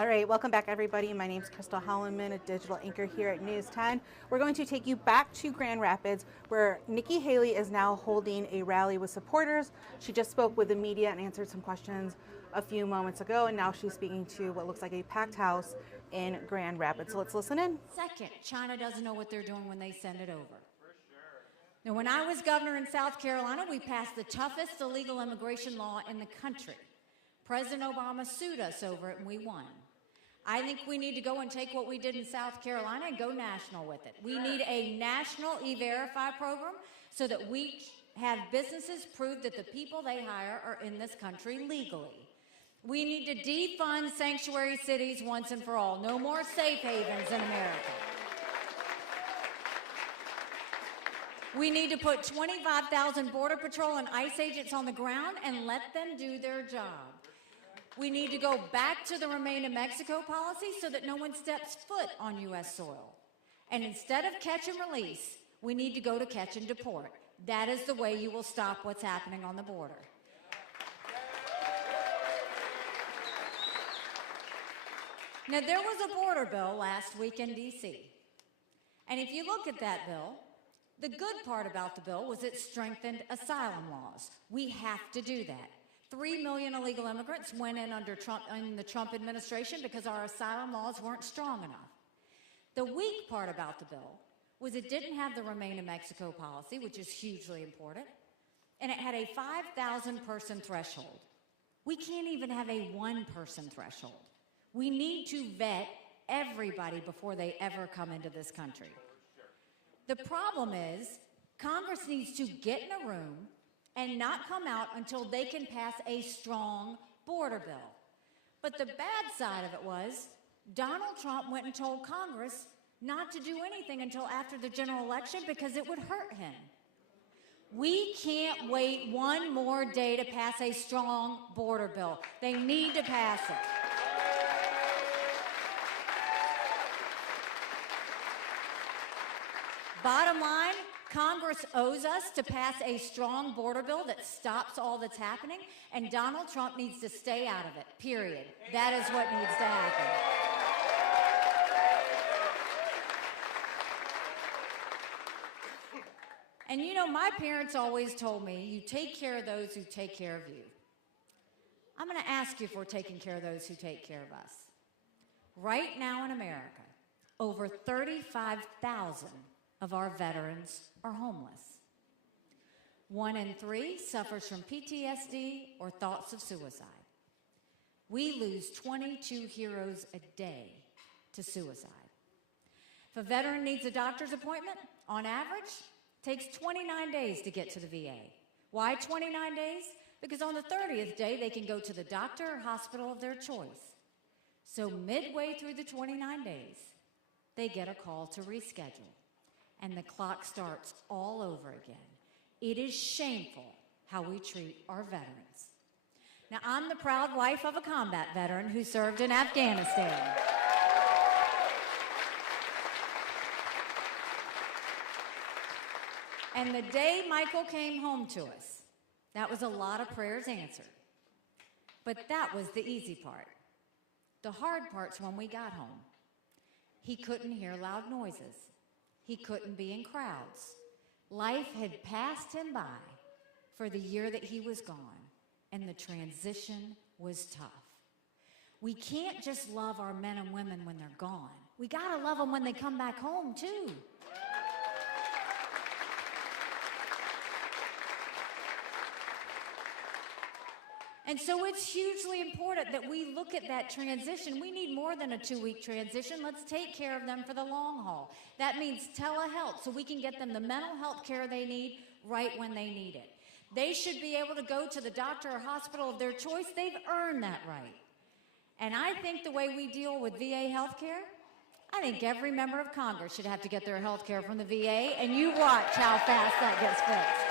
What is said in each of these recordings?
All right, welcome back everybody. My name is Crystal Holloman, a digital anchor here at News 10. We're going to take you back to Grand Rapids, where Nikki Haley is now holding a rally with supporters. She just spoke with the media and answered some questions a few moments ago, and now she's speaking to what looks like a packed house in Grand Rapids. So let's listen in. Second, China doesn't know what they're doing when they send it over. Now, when I was governor in South Carolina, we passed the toughest illegal immigration law in the country. President Obama sued us over it, and we won. I think we need to go and take what we did in South Carolina and go national with it. We need a national E-Verify program so that we have businesses prove that the people they hire are in this country legally. We need to defund sanctuary cities once and for all. No more safe havens in America. We need to put 25,000 Border Patrol and ICE agents on the ground and let them do their job. We need to go back to the Remain in Mexico policy so that no one steps foot on U.S. soil. And instead of catch and release, we need to go to catch and deport. That is the way you will stop what's happening on the border. Now, there was a border bill last week in D.C. And if you look at that bill, the good part about the bill was it strengthened asylum laws. We have to do that. 3 million illegal immigrants went in under the Trump administration because our asylum laws weren't strong enough. The weak part about the bill was it didn't have the Remain in Mexico policy, which is hugely important, and it had a 5,000 person threshold. We can't even have a 1-person threshold. We need to vet everybody before they ever come into this country. The problem is Congress needs to get in a room and not come out until they can pass a strong border bill. But the bad side of it was Donald Trump went and told Congress not to do anything until after the general election because it would hurt him. We can't wait one more day to pass a strong border bill. They need to pass it. Bottom line, Congress owes us to pass a strong border bill that stops all that's happening, and Donald Trump needs to stay out of it, period. That is what needs to happen. And you know, my parents always told me, you take care of those who take care of you. I'm going to ask you if we're taking care of those who take care of us. Right now in America, over 35,000 of our veterans are homeless. 1 in 3 suffers from PTSD or thoughts of suicide. We lose 22 heroes a day to suicide. If a veteran needs a doctor's appointment, on average, it takes 29 days to get to the VA. Why 29 days? Because on the 30th day, they can go to the doctor or hospital of their choice. So midway through the 29 days, they get a call to reschedule. And the clock starts all over again. It is shameful how we treat our veterans. Now, I'm the proud wife of a combat veteran who served in Afghanistan. And the day Michael came home to us, that was a lot of prayers answered. But that was the easy part. The hard part's when we got home. He couldn't hear loud noises. He couldn't be in crowds. Life had passed him by for the year that he was gone, and the transition was tough. We can't just love our men and women when they're gone. We gotta love them when they come back home, too. And so it's hugely important that we look at that transition. We need more than a 2-week transition. Let's take care of them for the long haul. That means telehealth, so we can get them the mental health care they need right when they need it. They should be able to go to the doctor or hospital of their choice. They've earned that right. And I think the way we deal with VA health care, I think every member of Congress should have to get their health care from the VA, and you watch how fast that gets fixed.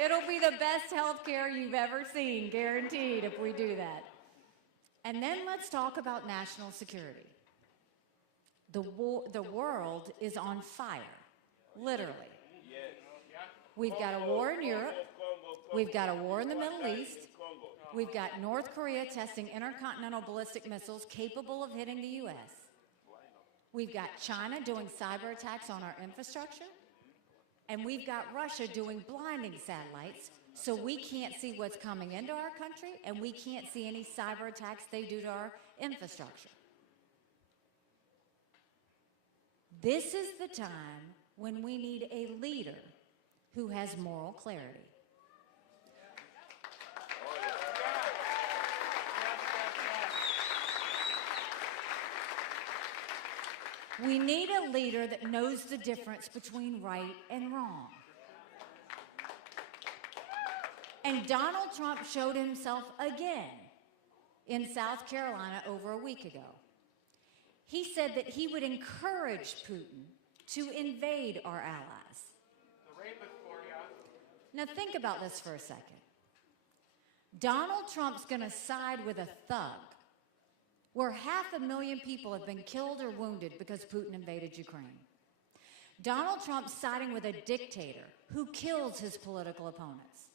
It'll be the best health care you've ever seen, guaranteed, if we do that. And then let's talk about national security. The world is on fire, literally. We've got a war in Europe. We've got a war in the Middle East. We've got North Korea testing intercontinental ballistic missiles capable of hitting the U.S. We've got China doing cyber attacks on our infrastructure. And we've got Russia doing blinding satellites, so we can't see what's coming into our country, and we can't see any cyber attacks they do to our infrastructure. This is the time when we need a leader who has moral clarity. We need a leader that knows the difference between right and wrong. And Donald Trump showed himself again in South Carolina over a week ago. He said that he would encourage Putin to invade our allies. Now think about this for a second. Donald Trump's going to side with a thug where 500,000 people have been killed or wounded because Putin invaded Ukraine. Donald Trump's siding with a dictator who kills his political opponents.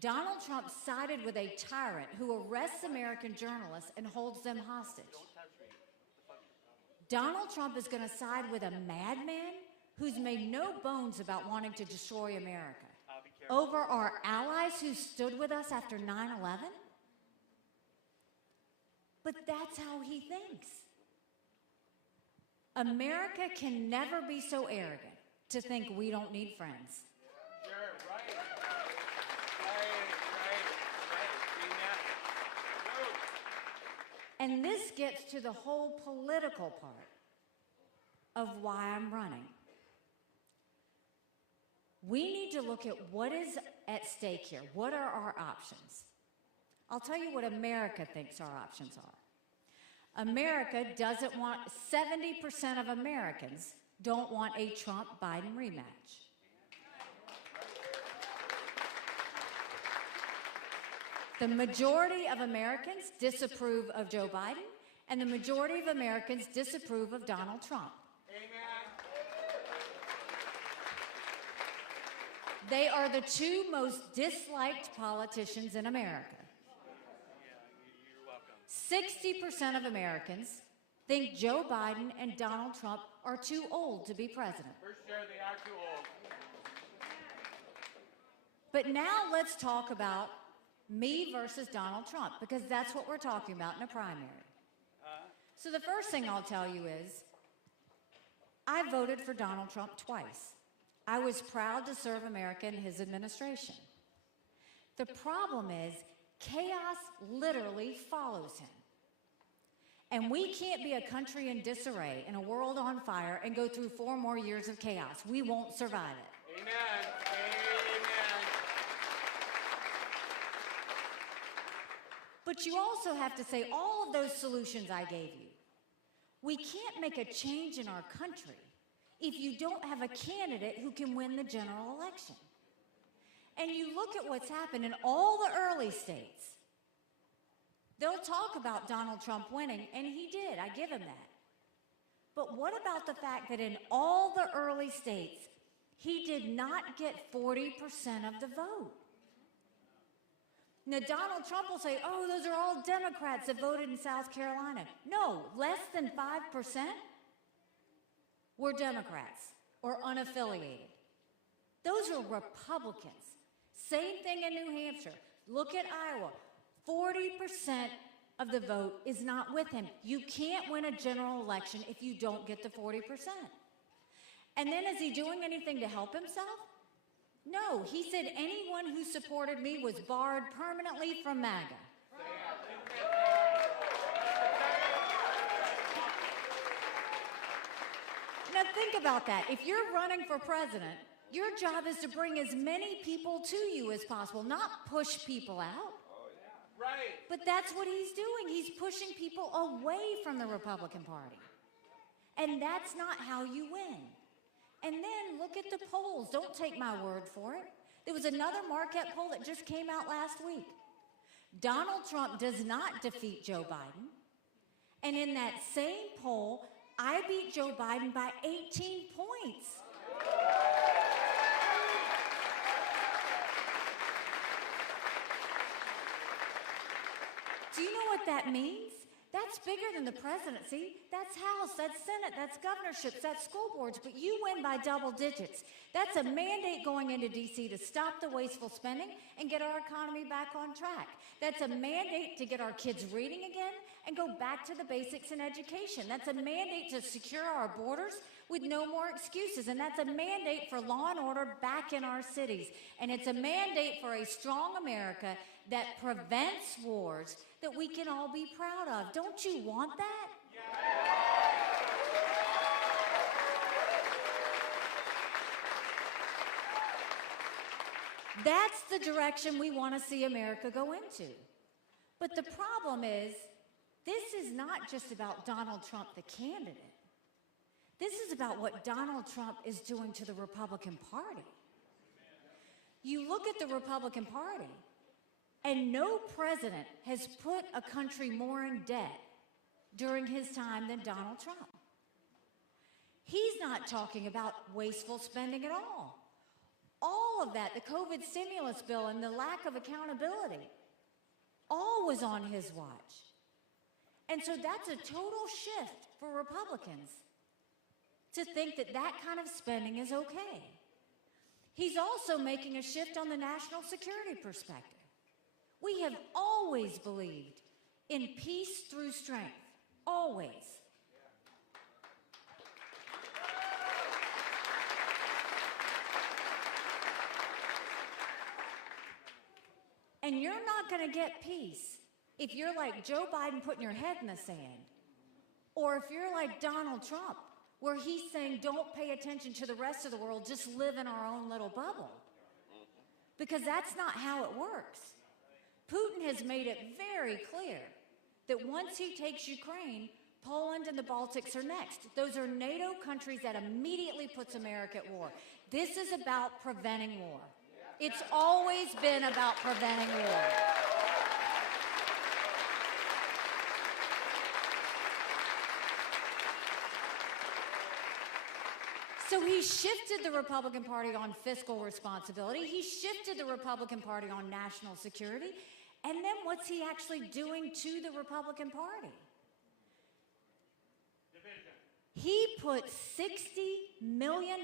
Donald Trump sided with a tyrant who arrests American journalists and holds them hostage. Donald Trump is going to side with a madman who's made no bones about wanting to destroy America over our allies who stood with us after 9/11? But that's how he thinks. America can never be so arrogant to think we don't need friends. Sure, right. And this gets to the whole political part of why I'm running. We need to look at what is at stake here. What are our options? I'll tell you what America thinks our options are. America doesn't want, 70% of Americans don't want a Trump-Biden rematch. The majority of Americans disapprove of Joe Biden, and the majority of Americans disapprove of Donald Trump. They are the two most disliked politicians in America. 60% of Americans think Joe Biden and Donald Trump are too old to be president. For sure, they are too old. But now let's talk about me versus Donald Trump, because that's what we're talking about in a primary. So the first thing I'll tell you is, I voted for Donald Trump twice. I was proud to serve America in his administration. The problem is, chaos literally follows him. And we can't be a country in disarray and a world on fire and go through 4 more years of chaos. We won't survive it. Amen. Amen. But you also have to say all of those solutions I gave you. We can't make a change in our country if you don't have a candidate who can win the general election. And you look at what's happened in all the early states. They'll talk about Donald Trump winning, and he did. I give him that. But what about the fact that in all the early states, he did not get 40% of the vote? Now, Donald Trump will say, oh, those are all Democrats that voted in South Carolina. No, less than 5% were Democrats or unaffiliated. Those are Republicans. Same thing in New Hampshire. Look at Iowa. 40% of the vote is not with him. You can't win a general election if you don't get the 40%. And then is he doing anything to help himself? No, he said anyone who supported me was barred permanently from MAGA. Now think about that. If you're running for president, your job is to bring as many people to you as possible, not push people out. Right. But that's what he's doing. He's pushing people away from the Republican Party. And that's not how you win. And then look at the polls. Don't take my word for it. There was another Marquette poll that just came out last week. Donald Trump does not defeat Joe Biden. And in that same poll, I beat Joe Biden by 18 points. what that means? That's bigger than the presidency. That's House, that's Senate, that's governorships, that's school boards, but you win by double digits. That's a mandate going into D.C. to stop the wasteful spending and get our economy back on track. That's a mandate to get our kids reading again and go back to the basics in education. That's a mandate to secure our borders with no more excuses. And that's a mandate for law and order back in our cities. And it's a mandate for a strong America that prevents wars that we can all be proud of. Don't you want that? That's the direction we want to see America go into. But the problem is, this is not just about Donald Trump, the candidate. This is about what Donald Trump is doing to the Republican Party. You look at the Republican Party, and no president has put a country more in debt during his time than Donald Trump. He's not talking about wasteful spending at all. All of that, the COVID stimulus bill and the lack of accountability, all was on his watch. And so that's a total shift for Republicans to think that that kind of spending is okay. He's also making a shift on the national security perspective. We have always believed in peace through strength, always. And you're not going to get peace if you're like Joe Biden putting your head in the sand, or if you're like Donald Trump, where he's saying don't pay attention to the rest of the world, just live in our own little bubble. Because that's not how it works. Putin has made it very clear that once he takes Ukraine, Poland and the Baltics are next. Those are NATO countries that immediately puts America at war. This is about preventing war. It's always been about preventing war. So he shifted the Republican Party on fiscal responsibility. He shifted the Republican Party on national security. And then what's he actually doing to the Republican Party? Division. He put $60 million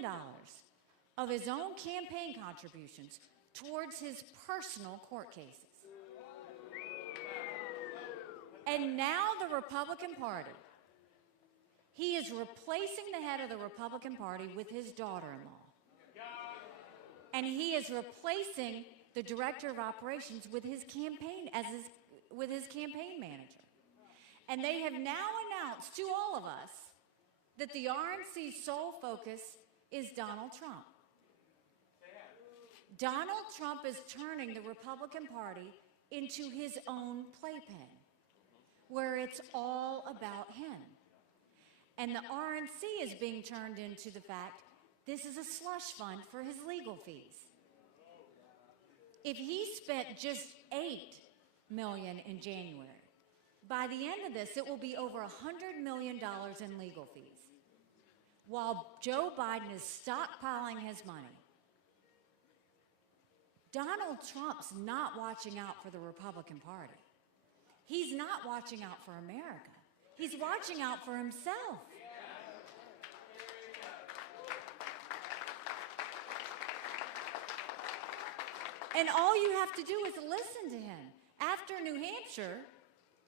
of his own campaign contributions towards his personal court cases. And now the Republican Party, he is replacing the head of the Republican Party with his daughter-in-law. And he is replacing the director of operations with his campaign with his campaign manager. And they have now announced to all of us that the RNC's sole focus is Donald Trump. Donald Trump is turning the Republican Party into his own playpen, where it's all about him. And the RNC is being turned into the fact this is a slush fund for his legal fees. If he spent just $8 million in January, by the end of this, it will be over $100 million in legal fees, while Joe Biden is stockpiling his money. Donald Trump's not watching out for the Republican Party. He's not watching out for America. He's watching out for himself. And all you have to do is listen to him. After New Hampshire,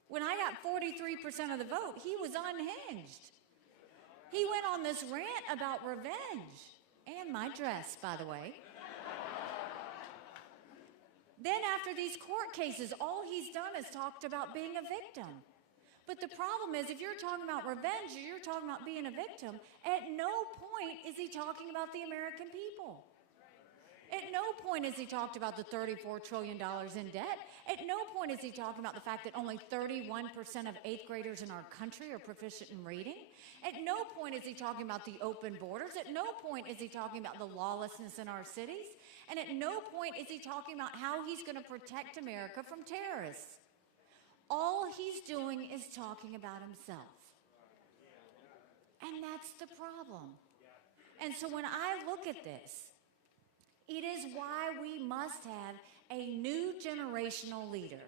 when I got 43% of the vote, he was unhinged. He went on this rant about revenge, and my dress, by the way. Then after these court cases, all he's done is talked about being a victim. But the problem is, if you're talking about revenge or you're talking about being a victim, at no point is he talking about the American people. At no point has he talked about the $34 trillion in debt. At no point is he talking about the fact that only 31% of 8th graders in our country are proficient in reading. At no point is he talking about the open borders. At no point is he talking about the lawlessness in our cities. And at no point is he talking about how he's going to protect America from terrorists. All he's doing is talking about himself. And that's the problem. And so when I look at this, it is why we must have a new generational leader.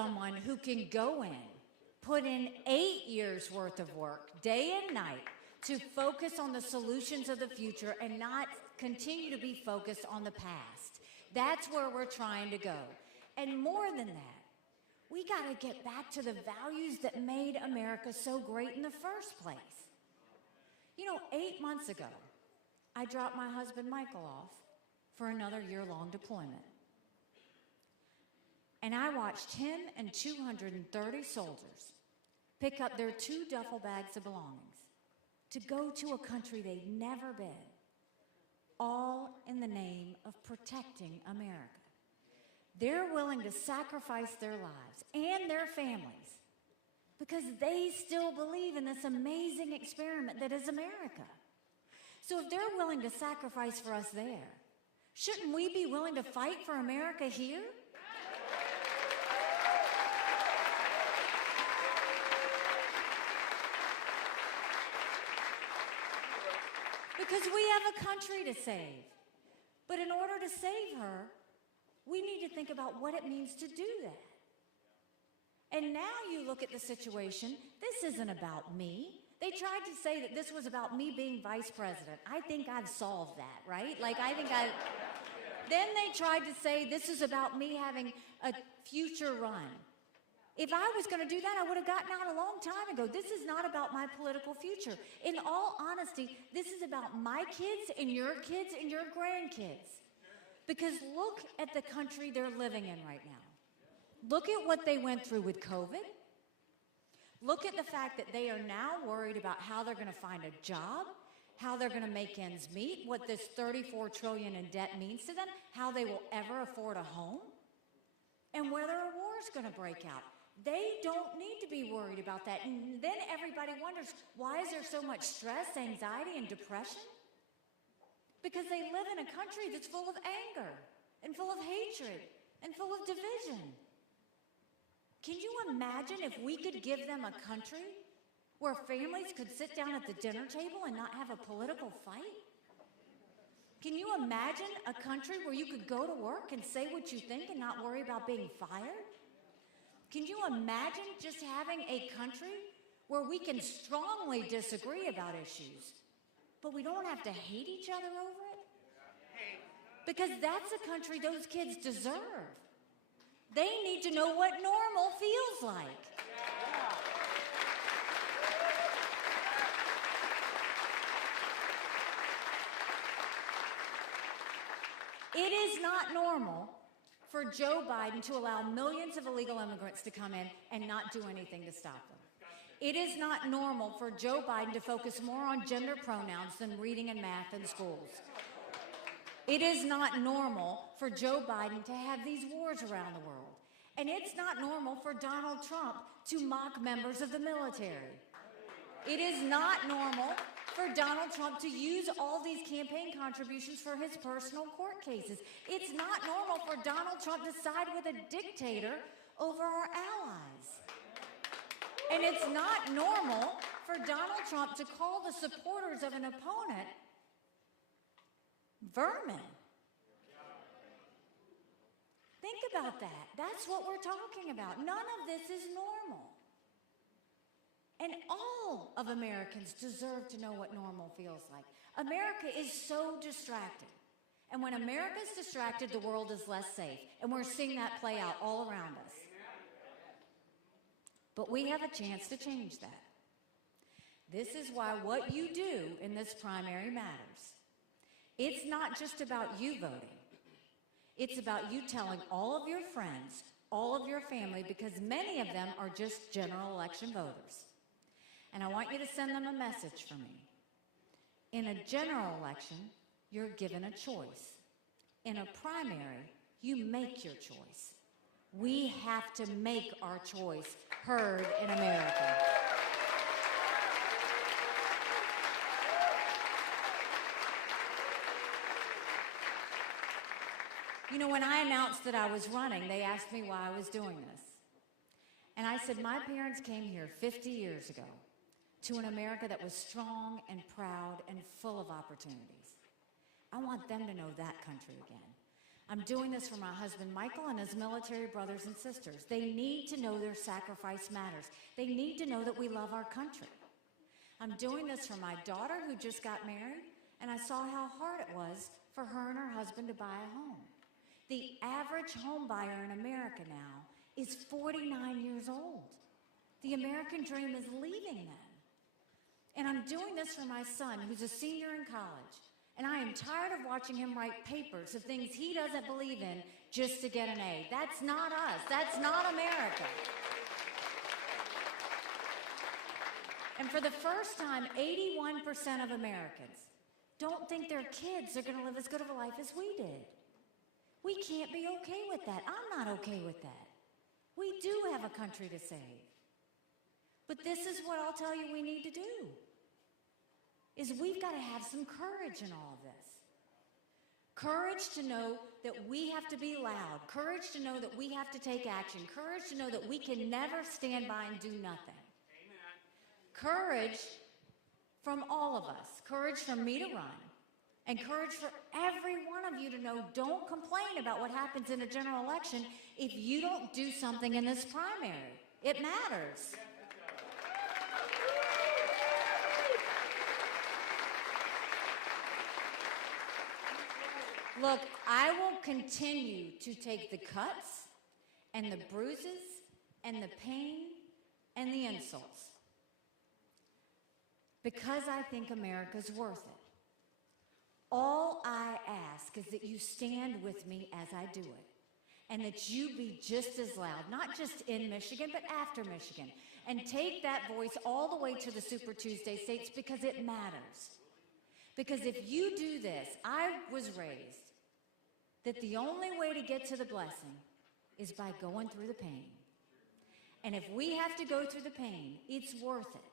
someone who can go in, put in 8 years worth of work, day and night, to focus on the solutions of the future and not continue to be focused on the past. That's where we're trying to go. And more than that, we got to get back to the values that made America so great in the first place. You know, 8 months ago, I dropped my husband Michael off for another year-long deployment. And I watched him and 230 soldiers pick up their 2 duffel bags of belongings to go to a country they'd never been, all in the name of protecting America. They're willing to sacrifice their lives and their families because they still believe in this amazing experiment that is America. So if they're willing to sacrifice for us there, shouldn't we be willing to fight for America here? Because we have a country to save. But in order to save her, we need to think about what it means to do that. And now you look at the situation, this isn't about me. They tried to say that this was about me being vice president. I think I've solved that, right? Then they tried to say this is about me having a future run. If I was going to do that, I would have gotten out a long time ago. This is not about my political future. In all honesty, this is about my kids and your grandkids. Because look at the country they're living in right now. Look at what they went through with COVID. Look at the fact that they are now worried about how they're going to find a job, how they're going to make ends meet, what this $34 trillion in debt means to them, how they will ever afford a home, and whether a war is going to break out. They don't need to be worried about that. And then everybody wonders, why is there so much stress, anxiety, and depression? Because they live in a country that's full of anger and full of hatred and full of division. Can you imagine if we could give them a country where families could sit down at the dinner table and not have a political fight? Can you imagine a country where you could go to work and say what you think and not worry about being fired? Can you imagine just having a country where we can strongly disagree about issues, but we don't have to hate each other over it? Because that's a country those kids deserve. They need to know what normal feels like. It is not normal for Joe Biden to allow millions of illegal immigrants to come in and not do anything to stop them. It is not normal for Joe Biden to focus more on gender pronouns than reading and math in schools. It is not normal for Joe Biden to have these wars around the world. And it's not normal for Donald Trump to mock members of the military. It is not normal for Donald Trump to use all these campaign contributions for his personal court cases. It's not normal for Donald Trump to side with a dictator over our allies. And it's not normal for Donald Trump to call the supporters of an opponent vermin. Think about that. That's what we're talking about. None of this is normal. And all of Americans deserve to know what normal feels like. America is so distracted. And when America is distracted, the world is less safe. And we're seeing that play out all around us. But we have a chance to change that. This is why what you do in this primary matters. It's not just about you voting. It's about you telling all of your friends, all of your family, because many of them are just general election voters. And I want you to send them a message from me. In a general election, you're given a choice. In a primary, you make your choice. We have to make our choice heard in America. You know, when I announced that I was running, they asked me why I was doing this. And I said, my parents came here 50 years ago to an America that was strong and proud and full of opportunities. I want them to know that country again. I'm doing this for my husband, Michael, and his military brothers and sisters. They need to know their sacrifice matters. They need to know that we love our country. I'm doing this for my daughter who just got married, and I saw how hard it was for her and her husband to buy a home. The average home buyer in America now is 49 years old. The American dream is leaving them. And I'm doing this for my son, who's a senior in college. And I am tired of watching him write papers of things he doesn't believe in just to get an A. That's not us. That's not America. And for the first time, 81% of Americans don't think their kids are going to live as good of a life as we did. We can't be okay with that. I'm not okay with that. We do have a country to save. But this is what I'll tell you we need to do, is we've got to have some courage in all of this. Courage to know that we have to be loud. Courage to know that we have to take action. Courage to know that we can never stand by and do nothing. Courage from all of us. Courage from me to run. And courage for every one of you to know, don't complain about what happens in a general election if you don't do something in this primary. It matters. Look, I will continue to take the cuts and the bruises and the pain and the insults because I think America's worth it. All I ask is that you stand with me as I do it, and that you be just as loud, not just in Michigan, but after Michigan, and take that voice all the way to the Super Tuesday states because it matters. Because if you do this, I was raised that the only way to get to the blessing is by going through the pain. And if we have to go through the pain, it's worth it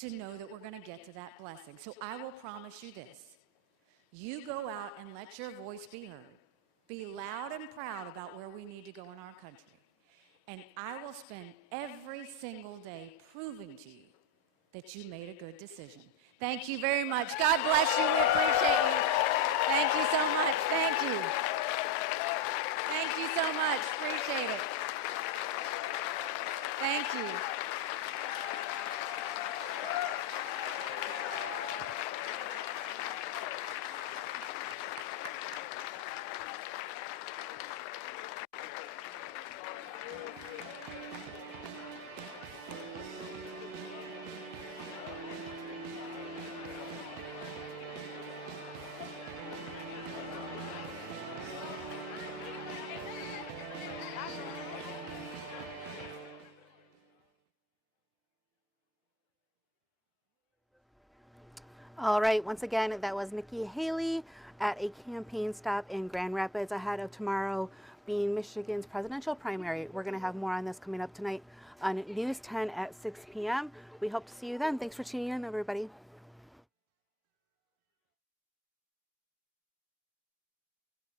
to know that we're going to get to that blessing. So I will promise you this. You go out and let your voice be heard. Be loud and proud about where we need to go in our country. And I will spend every single day proving to you that you made a good decision. Thank you very much. God bless you. We appreciate you. Thank you so much. Thank you. Thank you so much. Appreciate it. Thank you. All right, once again, that was Nikki Haley at a campaign stop in Grand Rapids ahead of tomorrow being Michigan's presidential primary. We're going to have more on this coming up tonight on News 10 at 6 p.m. We hope to see you then. Thanks for tuning in, everybody.